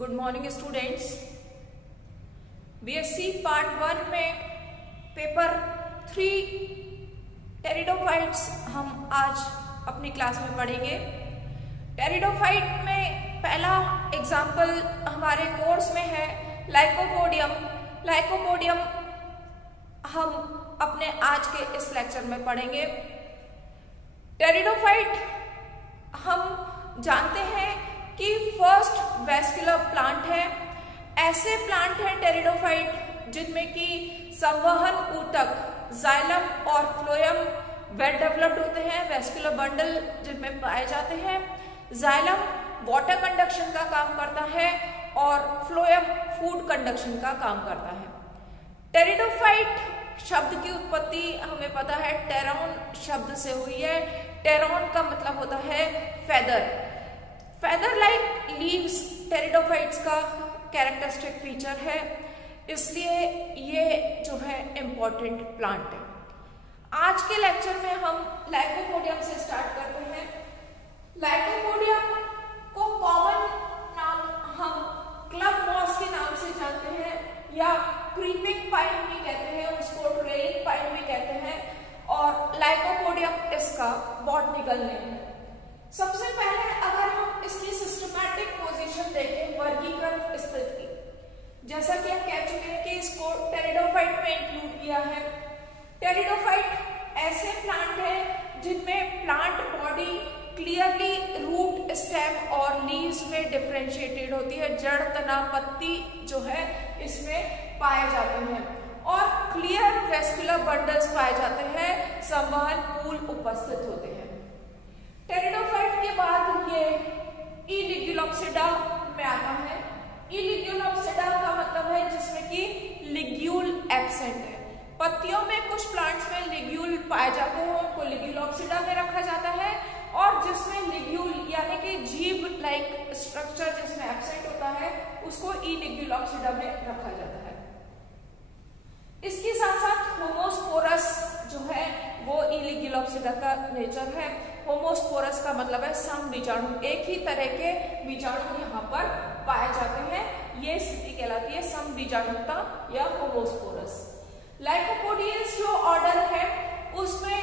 Good morning students. BSc part 1 में paper 3 pteridophytes हम आज अपनी क्लास में पढ़ेंगे। टेरिडोफाइट में पहला एग्जाम्पल हमारे कोर्स में है लाइकोपोडियम। लाइकोपोडियम हम अपने आज के इस लेक्चर में पढ़ेंगे। टेरिडोफाइट हम जानते हैं कि फर्स्ट वैस्कुलर प्लांट है। ऐसे प्लांट हैं टेरिडोफाइट जिनमें कि संवहन ऊतक जाइलम और फ्लोएम वेल डेवलप्ड होते हैं, वैस्कुलर बंडल जिनमें पाए जाते हैं। जाइलम वाटर कंडक्शन का काम करता है और फ्लोएम फूड कंडक्शन का काम करता है। टेरिडोफाइट शब्द की उत्पत्ति हमें पता है टेरॉन शब्द से हुई है। टेरॉन का मतलब होता है feather. Feather like leaves pteridophytes का कैरेक्टरिस्टिक फीचर है, इसलिए ये जो है इम्पोर्टेंट प्लांट है। आज के लेक्चर में हम लाइकोपोडियम से स्टार्ट करते हैं। लाइकोपोडियम को कॉमन नाम हम क्लब मॉस के नाम से जानते हैं या क्रीपिंग पाइन भी कहते हैं, उसको ट्रेलिंग पाइन भी कहते हैं और लाइकोपोडियम इसका बॉटनिकल नेम है। सबसे पहले अगर हम इसकी सिस्टमैटिक पोजीशन देखें, वर्गीकृत स्थिति, जैसा कि हम कह चुके हैं कि इसको टेरिडोफाइट में इंक्लूड किया है। टेरिडोफाइट ऐसे प्लांट है जिनमें plant body clearly root, stem और लीव्स में डिफरेंशिएटेड होती है। जड़, तना, पत्ती जो है इसमें पाए जाते हैं और क्लियर वेस्कुलर बंडल्स पाए जाते हैं, संवहन पूल उपस्थित होते हैं। टेरिडोफाइट के बाद ये ई लिग्यूलोप्सिडा में आता है। ई लिग्यूलोप्सिडा का मतलब है जिसमें कि लिग्यूल एब्सेंट है। पत्तियों में कुछ प्लांट्स में लिग्यूल पाए जाते हैं, उनको लिग्यूलोप्सिडा में रखा जाता है और जिसमें लिग्यूल यानी कि जीभ लाइक स्ट्रक्चर जिसमें एब्सेंट होता है उसको ई लिग्यूलोप्सिडा में रखा जाता है। इसके साथ साथ होमोस्पोरस जो है वो ई लिग्यूलोप्सिडा का नेचर है। होमोस्पोरस का मतलब है सम बीजाणु, एक ही तरह के बीजाणु यहाँ पर पाए जाते हैं। ये स्थिति कहलाती है सम बीजाणुता या होमोस्पोरस। लाइकोपोडियंस जो ऑर्डर है उसमें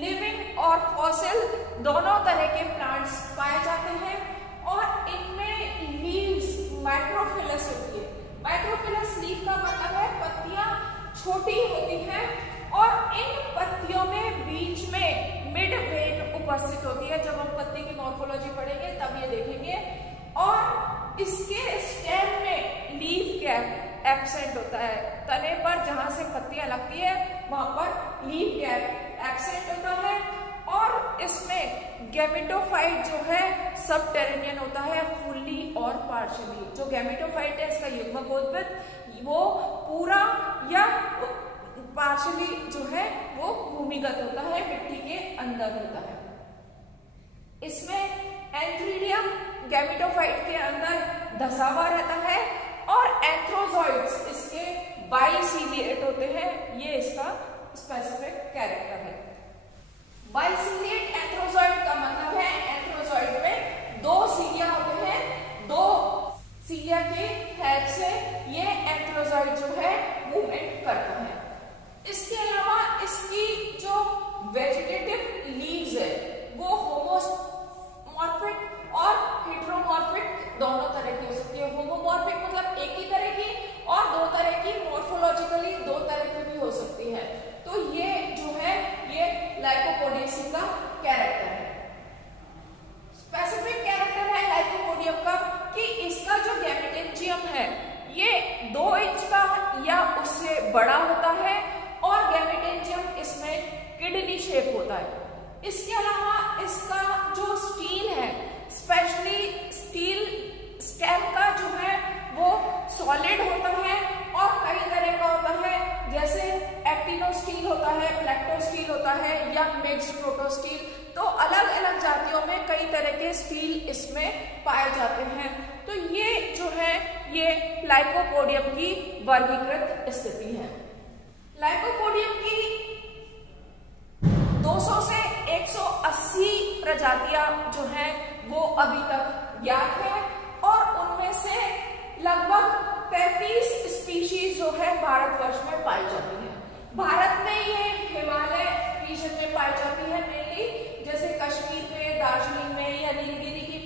लिविंग और फॉसिल दोनों तरह के प्लांट्स पाए जाते हैं और इनमें लीव्स माइक्रोफिलस होती है। माइक्रोफिलस लीफ का मतलब है पत्तियां छोटी होती हैं और इन पत्तियों में बीच में मिड वेन उपस्थित होती है। जब हम पत्ती की मॉर्फोलॉजी पढ़ेंगे तब ये देखेंगे। और इसके स्टेम में लीफ कैप एब्सेंट होता है। तने पर जहां से पत्तियां लगती है वहां पर लीफ कैप एब्सेंट होता है और इसमें गैमेटोफाइट जो है सबटेरेनियन होता है, फुल्ली और पार्शियली। जो गैमेटोफाइट है इसका युग्मकोद्भिद वो पूरा या पार्शियली जो है वो भूमिगत होता है, मिट्टी के अंदर होता है। इसमें एंथ्रीडियम गैमेटोफाइट के अंदर धसा हुआ रहता है और एंथ्रोजॉइड्स इसके बाइसिलिएट होते हैं। ये इसका स्पेसिफिक कैरेक्टर है। बाइसिलिएट एंथ्रोजॉइड का मतलब है एंथ्रोजॉइड में दो सीलिया होते हैं, दो सीलिया के हेल्प से ये एंथ्रोजॉइड जो है मूवमेंट करता है। इसके अलावा इसकी जो वेजिटेटिव लीव्स है वो होमोमॉर्फिक और हेटेरोमॉर्फिक दोनों तरह की हो सकती है। होमोमॉर्फिक मतलब एक ही तरह की और दो तरह की, मॉर्फोलॉजिकली दो तरह की भी हो सकती है। तो ये जो है ये लाइकोपोडियम का कैरेक्टर है। स्पेसिफिक कैरेक्टर है लाइकोपोडियम का कि इसका जो गैमेटेंजियम है ये 2 इंच का या उससे बड़ा होता है और गैमेटेंजियम इसमें किडनी शेप होता है। इसके अलावा इसका जो स्टील है, स्पेशली स्टील स्टेम का जो है वो सॉलिड होता है और कई तरह का होता है, जैसे एक्टिनोस्टील होता है, प्लेक्टोस्टील होता है या मिक्स्ड प्रोटोस्टील। तो अलग अलग जातियों में कई तरह के स्टील इसमें पाए जाते हैं। तो ये जो है ये लाइकोपोडियम की वर्गीकृत स्थिति है। लाइकोपोडियम की 200 से 180 प्रजातियां जो हैं वो अभी तक ज्ञात है और उनमें से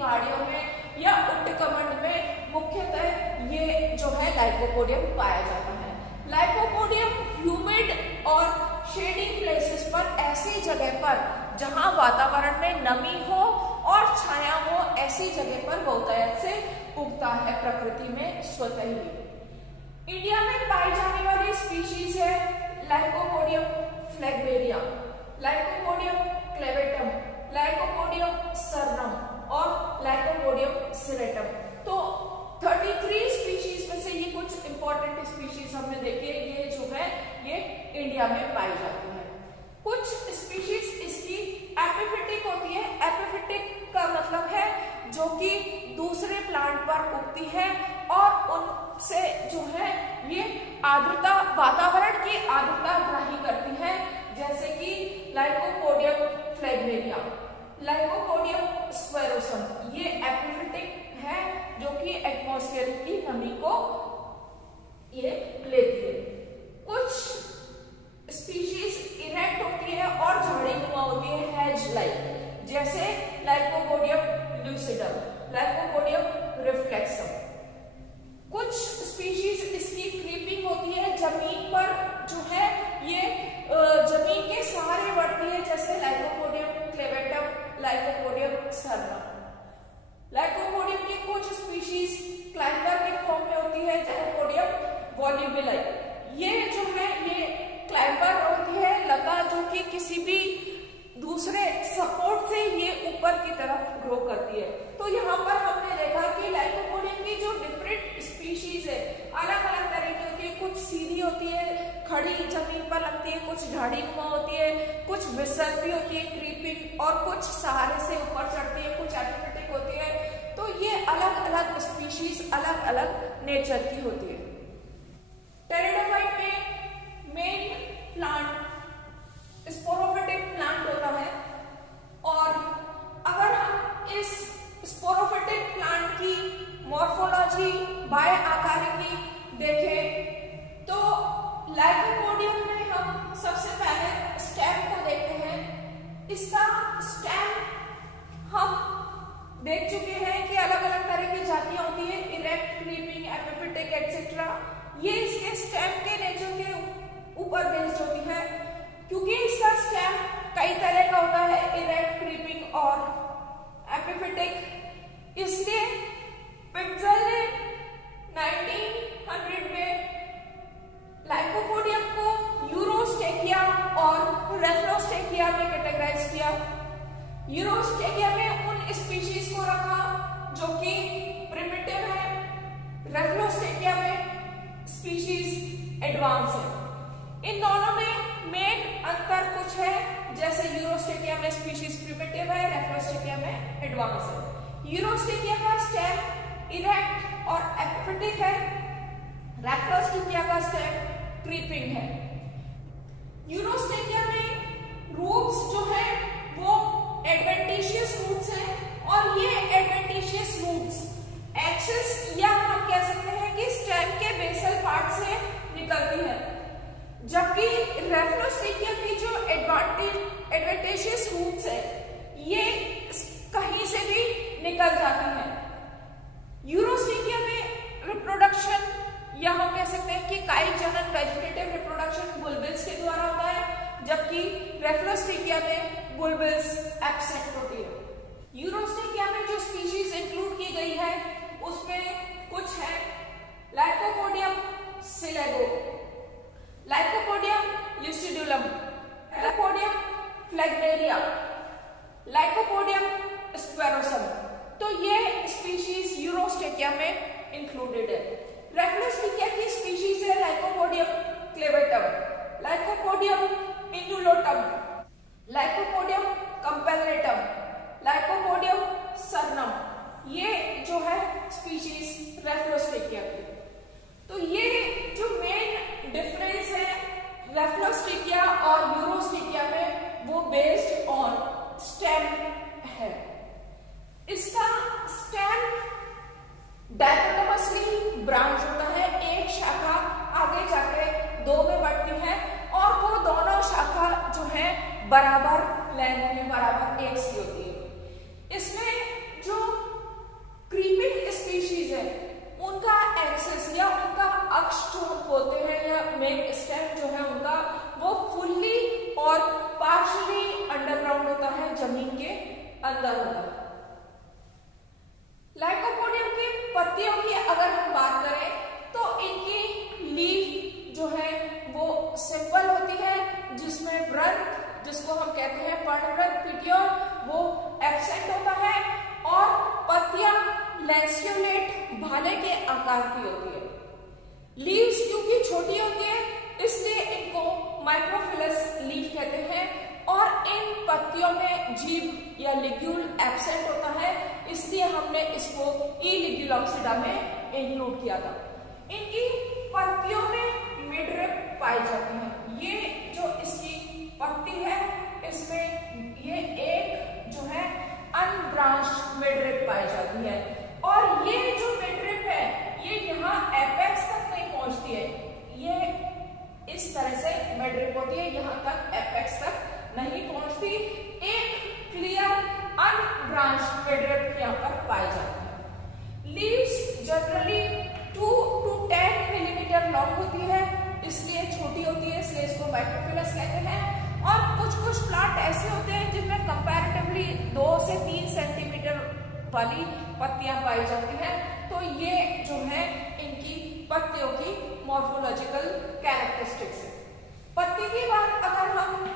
पहाड़ियों में या उट्टकमंड में मुख्यतः ये जो है लाइकोपोडियम पाया जाता है। लाइकोपोडियम ह्यूमिड और शेडी प्लेसेस पर, ऐसी जगह पर जहां वातावरण में नमी हो और छाया हो, ऐसी जगह पर बहुतायत से उगता है प्रकृति में स्वतः ही। इंडिया में पाई जाने वाली स्पीशीज है Lycopodium phlegmaria, Lycopodium clavatum, Lycopodium cernuum और लाइकोपोडियम सिरेटम। तो 33 स्पीशीज में से ये कुछ इंपॉर्टेंट स्पीशीज हमने देखे, ये जो है ये इंडिया में पाई जाती है। कुछ स्पीशीज इसकी एपिफिटिक होती है। एपिफिटिक का मतलब है जो कि दूसरे प्लांट पर उगती है और उनसे जो है ये आर्द्रता, वातावरण की आर्द्रता ग्रहण करती है, जैसे कि लाइकोपोडियम फ्लेगमेरिया, लाइकोपोडियम स्क्वेरोसम, ये एपिफिटिक है जो कि एटमॉस्फेयर की नमी को ये लेती है। कुछ स्पीशीज इरेक्ट होती है और झाड़ीनुमा होती है, हेज लाइक, जैसे लाइकोपोडियम ल्यूसिडम, लाइकोपोडियम रिफ्लेक्सम। कुछ स्पीशीज इसकी क्रीपिंग होती है, जमीन पर जो है ये जमीन के सहारे बढ़ती है, जैसे lycopodium clavatum, Lycopodium Saranam. Lycopodium की कुछ स्पीशीज क्लाइंबर के फॉर्म में होती है, लाइकोपोडियम वॉल्यूबिलाई, ये जो है ये क्लाइंबर होती है लता, जो कि किसी भी दूसरे सपोर्ट से ये ऊपर की तरफ ग्रो करती है। तो यहाँ पर हमने देखा कि लाइकोपोडियम की जो डिफरेंट स्पीशीज है अलग अलग तरह की होती है। कुछ सीधी होती है, खड़ी जमीन पर लगती है, कुछ झाड़ीनुमा होती है, कुछ विसल भी होती है क्रीपिंग, और कुछ सहारे से ऊपर चढ़ती है, कुछ एपिफिटिक होती है। तो ये अलग अलग स्पीशीज अलग अलग नेचर की होती है। टेरिडोफाइट में मेन प्लांट स्पोरोफिटिक प्लांट होता है, और अगर हम इस स्पोरोफिटिक प्लांट की मॉर्फोलॉजी बाय आकारिकी देखें तो लाइकोपोडियम में हम सबसे पहले स्टेम को देखते हैं। इसका स्टेम हम देख चुके हैं कि अलग अलग तरह की जातियां होती है, इरेक्ट, क्रीपिंग, एपिफिटिक एटसेट्रा। ये इसके स्टेम के नेचर के ऊपर बेस्ड होती है, क्योंकि इसका स्टेम कई तरह का होता है, इरेक्ट, क्रीपिंग और एपिफिटिक। इसलिए पिट्जल ने 1900 में लाइकोपोडियम को यूरोस्टेकिया और रेफ्लोस्टेकिया में कैटेगराइज किया। यूरोस्टेकिया में उन स्पीशीज को रखा जो कि प्रिमिटिव है, रेफ्लोस्टेकिया में स्पीशीज एडवांस है। इन दोनों में मेन अंतर कुछ है, जैसे यूरोस्टेकिया में स्पीशीज प्रिमिटिव है, रेफ्लोस्टेकिया में एडवांस है। यूरोस्टेकिया का स्टेम इरेक्ट और एपिफिटिक है, रेफ्लोस्टेकिया का स्टेम क्रीपिंग है। यूरोस्टेकिया में रूट्स जो है वो एडवेंटिशियस रूट्स हैं, और ये एडवेंटिशियस रूट्स एक्सिस या हम कह सकते हैं कि स्टेम के बेसल पार्ट से निकलती है, जबकि रेफ्लोस्टेकिया की जो एडवेंटिशियस रूट्स है ये कहीं से भी निकल जाती है। यूरोस्टेकिया में रिप्रोडक्शन या हम कह सकते हैं कि कायिक जनन वेजिटेटिव रिप्रोडक्शन बुलबिल्स के द्वारा होता है, जबकि रेफ्लोस्टेकिया में बुलबिल्स एब्सेंट होती है। यूरोस्टेकिया में जो स्पीशीज इंक्लूड की गई है उसमें कुछ है lycopodium सिलेगो, lycopodium ल्यूसिडुलम, lycopodium phlegmaria, lycopodium स्क्वेरोसम। तो ये स्पीशीज यूरोस्टेकिया में इंक्लूडेड है। रेफ्लोस्टेकिया की स्पीशीज है Lycopodium clavatum, Lycopodium undulatum, Lycopodium complanatum, Lycopodium cernuum. ये जो है स्पीशीज रेफ्लोस्टेकिया की। तो ये जो मेन डिफरेंस है रेफ्लोस्टेकिया और यूरोस्टेकिया में वो बेस्ड ऑन स्टेम है। इसका स्टेम डायकोटोमसली ब्रांच होता है, एक शाखा आगे जाके दो में बढ़ती है, और वो दोनों शाखा जो है बराबर लेंथ में, बराबर एक सी होती है। इसमें जो स्पीशीज है उनका एक्सेस या उनका अक्ष जो हम बोलते हैं या मेन स्टेम जो है उनका वो फुल्ली और पार्शियली अंडरग्राउंड होता है, जमीन के अंदर होता है। लाइकोपोडियम की पत्तियों की अगर हम बात करें तो इनकी लीफ जो है वो सिंपल होती है, जिसमें व्रंत जिसको हम कहते हैं पर्णव्रंत पिटियोल वो एब्सेंट होता है, और पत्तियां लैंसियोलेट भाले के आकार की होती है। लीव्स क्योंकि छोटी होती है इसलिए इनको माइक्रोफिलस लीफ कहते हैं, और इन पत्तियों में जीभ या लिग्यूल एब्सेंट होता है, इसलिए हमने इसको ई लिग्यूलॉक्सिडा में इंक्लूड किया था। इनकी पत्तियों में मिडरिप पाई जाती है। ये जो इसकी पत्ती है इसमें ये एक जो है अनब्रांच्ड मिडरिप पाई जाती है, और ये जो मिडरिप है ये यहाँ एपेक्स तक नहीं पहुंचती है, ये इस तरह से मिडरिप होती है, यहाँ तक एपेक्स तक नहीं पहुंचती। एक क्लियर अनब्रांच्ड मिडरिप यहाँ पर पाई जाती है। Leaves generally 2 to 10 millimetre long होती है, इसलिए छोटी होती है, इसलिए इसको माइक्रोफिलस कहते हैं। और कुछ प्लांट ऐसे होते हैं जिनमें कंपैरेटिवली 2 से 3 सेंटीमीटर वाली पत्तियां पाई जाती हैं, तो ये जो है इनकी पत्तियों की मॉर्फोलॉजिकल कैरेक्टरिस्टिक्स है। पत्ती की बात अगर हम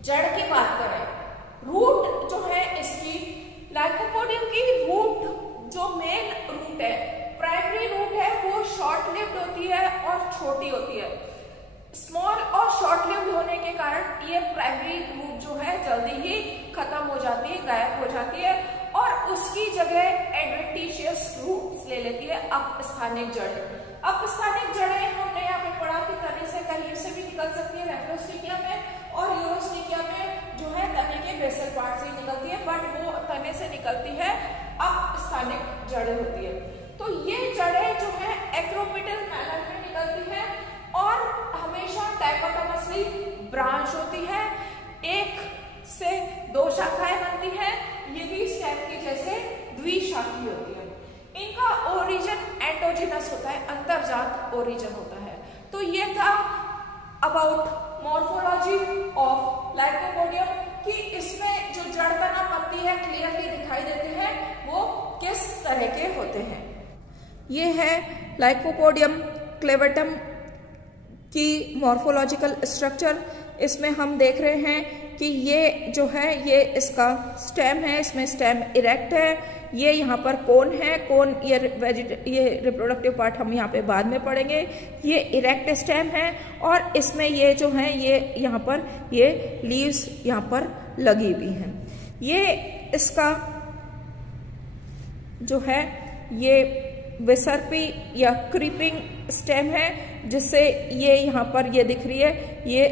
जड़ की बात करें, रूट जो है इसकी लाइकोपोडियम की रूट जो मेन रूट है, प्राइमरी रूट है, वो शॉर्ट लिव्ड होती है और छोटी होती है। स्मॉल और शॉर्ट लिव्ड होने के कारण ये प्राइमरी रूट जो है जल्दी ही खत्म हो जाती है, गायब हो जाती है, और उसकी जगह एडवेंटिशियस रूट्स ले लेती है अपस्थानिक जड़ें। अपस्थानिक जड़ें हमने यहाँ पे पढ़ा कि तने से कहीं से भी निकल सकती है रेफ्लोस्टिकिया में, और यूरोस्टिकिया में जो है तने के बेसल पार्ट से निकलती है, बट वो तने से निकलती है अपस्थानिक जड़ें होती है। तो ये जड़ें जो है एक्रोपिटल मैनर में निकलती है और हमेशा डाइकोटोमसली ब्रांच होती है, 1 से 2 शाखाएं बनती हैं, ये भी स्टेम की जैसे द्विशाखी होती है। इनका ओरिजिन एंडोजिनस होता है, अंतर्जात ओरिजिन होता है। तो ये था अबाउट मॉर्फोलॉजी ऑफ लाइकोपोडियम कि इसमें जो जड़ तना पत्ती है क्लियरली दिखाई देते हैं वो किस तरह के होते हैं। ये है लाइकोपोडियम क्लेवेटम की मॉर्फोलॉजिकल स्ट्रक्चर। इसमें हम देख रहे हैं कि ये जो है ये इसका स्टेम है, इसमें स्टेम इरेक्ट है, ये यहाँ पर कोन है, कोन ये रिप्रोडक्टिव पार्ट हम यहाँ पे बाद में पढ़ेंगे। ये इरेक्ट स्टेम है और इसमें ये जो है ये यहाँ पर ये लीव्स यहाँ पर लगी हुई हैं। ये इसका जो है ये विसर्पी या क्रीपिंग स्टेम है, जिससे ये यहाँ पर ये दिख रही है, ये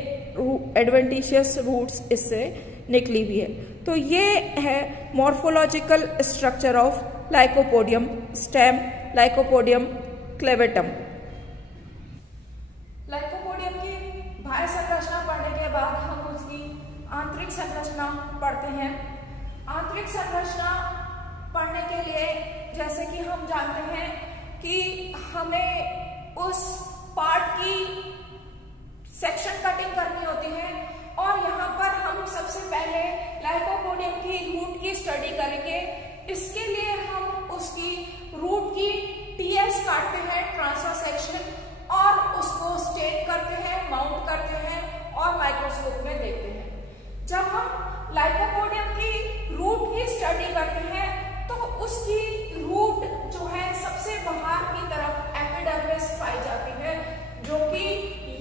एडवेंटिशियस रूट्स इससे निकली हुई है। तो ये है morphological structure of lycopodium stem, lycopodium clavatum. Lycopodium की बाह्य संरचना पढ़ने के बाद हम उसकी आंतरिक संरचना पढ़ते हैं। आंतरिक संरचना पढ़ने के लिए जैसे कि हम जानते हैं कि हमें उस पार्ट की सेक्शन कटिंग करनी होती है, और यहाँ पर हम सबसे पहले लाइकोपोडियम की रूट की स्टडी करेंगे। इसके लिए हम उसकी रूट की टीएस काटते हैं, ट्रांसफर सेक्शन, और उसको स्टेन करते हैं, माउंट करते हैं और माइक्रोस्कोप में देखते हैं। जब हम लाइकोपोडियम की रूट की स्टडी करते हैं तो उसकी रूट जो है सबसे बाहर की तरफ एपिडर्मिस पाई जाती है, जो कि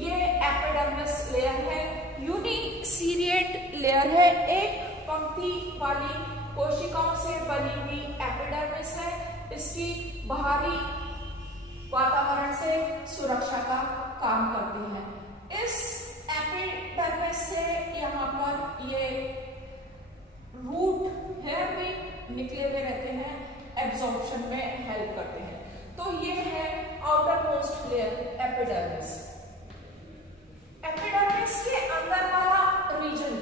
ये एपिडर्मिस लेयर है, यूनिसीरिएट लेयर है, एक पंक्ति वाली कोशिकाओं से बनी हुई एपिडर्मिस है। इसकी बाहरी वातावरण से सुरक्षा का काम करती है। इस एपिडर्मिस से यहाँ पर ये रूट हेयर भी निकले हुए रहते हैं, एब्जॉर्प्शन में हेल्प करते हैं। तो ये है outer most layer epidermis. Epidermis के अंदर वाला रीजन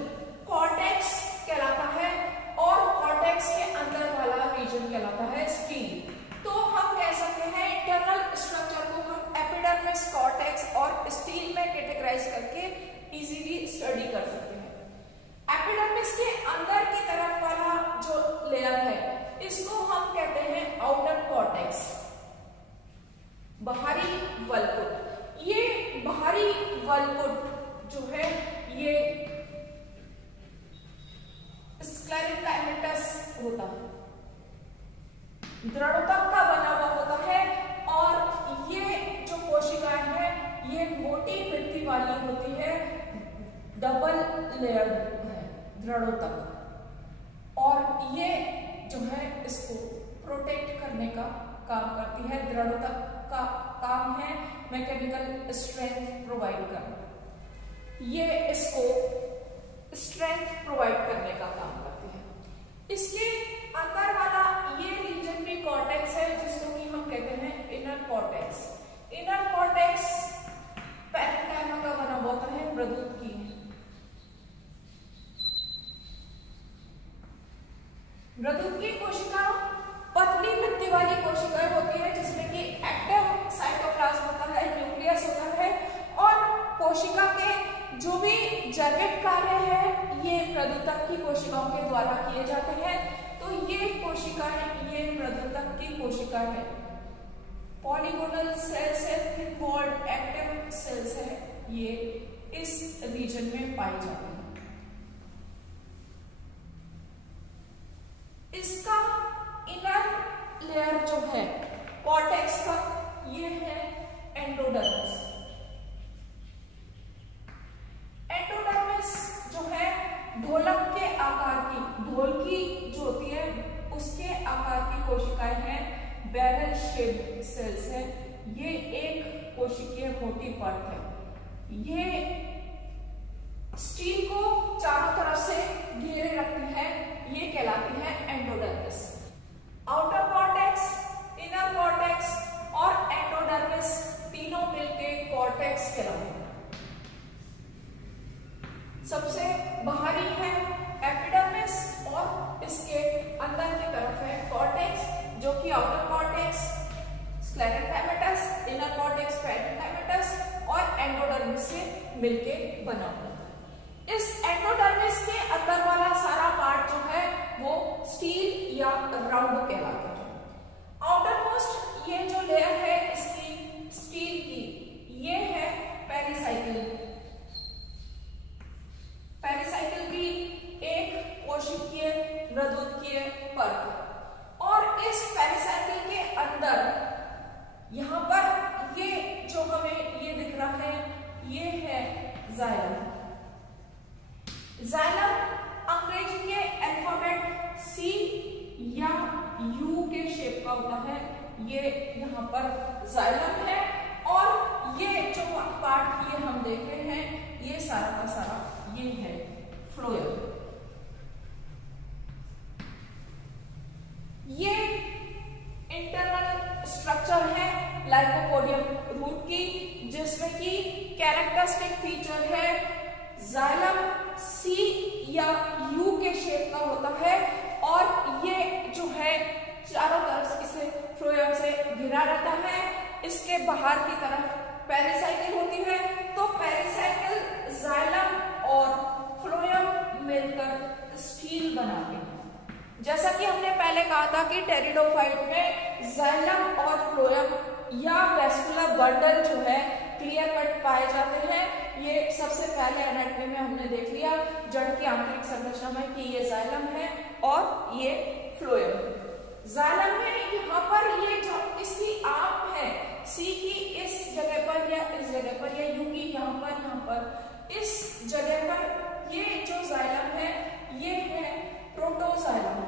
कॉर्टेक्स कहलाता है, और कॉर्टेक्स के अंदर वाला रीजन कहलाता है स्पीन। तो स्टडी कर सकते हैं। एपिडर्मिस के अंदर की तरफ वाला जो लेयर है इसको हम कहते हैं आउटर कॉर्टेक्स, बाहरी वल्कुट। ये बाहरी वल्कुट जो है ये स्क्लेरोकाइमेटस होता है, दृढ़ोतक का बना हुआ होता है और ये जो कोशिकाएं हैं ये मोटी मिट्टी वाली होती है, डबल लेयर है दृढ़ोतक, और ये जो है इसको प्रोटेक्ट करने का काम करती है। दृढ़ोतक का काम है मैकेनिकल स्ट्रेंथ प्रोवाइड करना, ये इसको स्ट्रेंथ प्रोवाइड करने का काम करती है। इसके अंदर वाला ये रीजन भी कॉर्टेक्स है जिसको कि हम कहते हैं inner cortex. Inner cortex parenchyma का बना होता है, मृदुत की। मृदुत की कोशिका पतली मिट्टी वाली कोशिकाएं होती है जिसमें कि एक्टिव साइटोप्लाज्म होता है, न्यूक्लियस होता है, और कोशिका के जो भी जैविक कार्य है ये मृदुतक की कोशिकाओं के द्वारा किए जाते हैं। तो ये कोशिकाएं, ये मृदुतक की कोशिका है, पॉलीगोनल सेल्स है, थिन वॉल्ड एक्टिव सेल्स है, ये इस रीजन में पाई जाती है। इसका इनर लेयर जो है कॉर्टेक्स का ये है एंडोडर्मिस। एंडोडर्मिस जो है ढोलक के आकार की, ढोलकी जो होती है उसके आकार की कोशिकाएं हैं, बैरल शेप्ड सेल्स है। ये एक कोशिकीय मोटी परत है, ये स्टील को चारों तरफ से घेरे रखती है, ये कहलाती है endodermis. Outer cortex, inner cortex और एंडोडर्मिस तीनों मिलके कॉर्टेक्स कहलाते हैं। सबसे बाहरी है एपिडर्मिस और इसके अंदर की तरफ है कॉर्टेक्स, जो कि outer cortex sclerenchymatous, inner cortex parenchymatous और एंडोडर्मिस से मिलके बना हुआ है। इस एंडोडर्मिस के अंदर वाला सारा पार्ट जो है वो स्टील या राउंड कहलाता है। आउटर मोस्ट ये जो लेयर है इसकी स्टील की, ये है पेरिसाइकिल। पेरिसाइकिल भी एक कोशिकीय मृदुतकीय परत, और इस पेरिसाइकिल के अंदर यहां पर ये जो हमें ये दिख रहा है ये है जाइलम। जाइलम अंग्रेजी के अल्फाबेट सी या यू के शेप का होता है, ये यहाँ पर जाइलम है, और ये जो पार्ट ये हम देख रहे हैं ये सारा का सारा ये है फ्लोएम। ये इंटरनल स्ट्रक्चर है लाइकोपोडियम रूट की, जिसमें कि कैरेक्टरिस्टिक फीचर है जाइलम सी या यू के शेप का होता है, और ये जो है चारों तरफ इसे फ्लोएम से घिरा रहता है। इसके बाहर की तरफ पेरिसाइकिल होती है, तो पेरिसाइकिल जाइलम और फ्लोएम मिलकर स्टील बनाते हैं। जैसा कि हमने पहले कहा था कि टेरिडोफाइट में जाइलम और फ्लोएम या वेस्कुलर बंडल जो है क्लियर कट पाए जाते हैं। ये सबसे पहले एनाटॉमी में हमने देख लिया जड़ की आंतरिक संरचना में कि ये जाइलम है और ये फ्लोएम। जाइलम में यहाँ पर ये जो इसकी आप है सी की इस जगह पर या इस जगह पर, या यू की यहाँ पर इस जगह पर ये जो जाइलम है ये है प्रोटोजाइलम,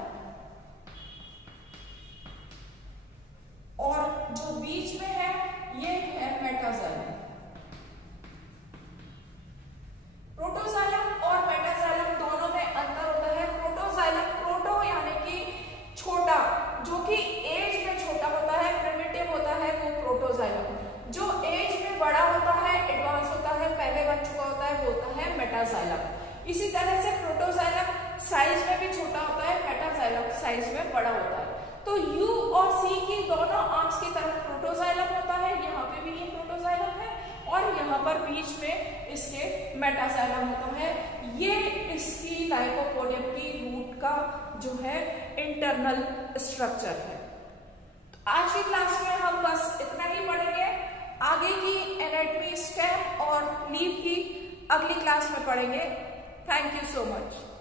और जो बीच में है ये है मेटाजाइलम। प्रोटोजाइलम और मेटाजाइलम दोनों में अंतर होता है। प्रोटोजाइलम, प्रोटो यानी कि छोटा, जो कि एज में छोटा होता है, प्रिमिटिव होता है, वो प्रोटोजाइलम। जो एज में बड़ा होता है, एडवांस होता है, पहले बन चुका होता है, वो होता है मेटाजाइलम। इसी तरह से प्रोटोजाइलम साइज में भी छोटा होता है, मेटाजाइलम साइज में बड़ा होता है। तो यू और सी की दोनों आर्म्स की तरफ प्रोटोजाइलम होता है, यहाँ पे भी ये प्रोटोजाइलम है, और यहाँ पर बीच में इसके मेटाजाइलम होता है। ये इसकी लाइकोपोडियम की रूट का जो है इंटरनल स्ट्रक्चर है। तो आज की क्लास में हम बस इतना ही पढ़ेंगे। आगे की एनाटॉमी, स्टेम और लीफ की अगली क्लास में पढ़ेंगे। Thank you so much.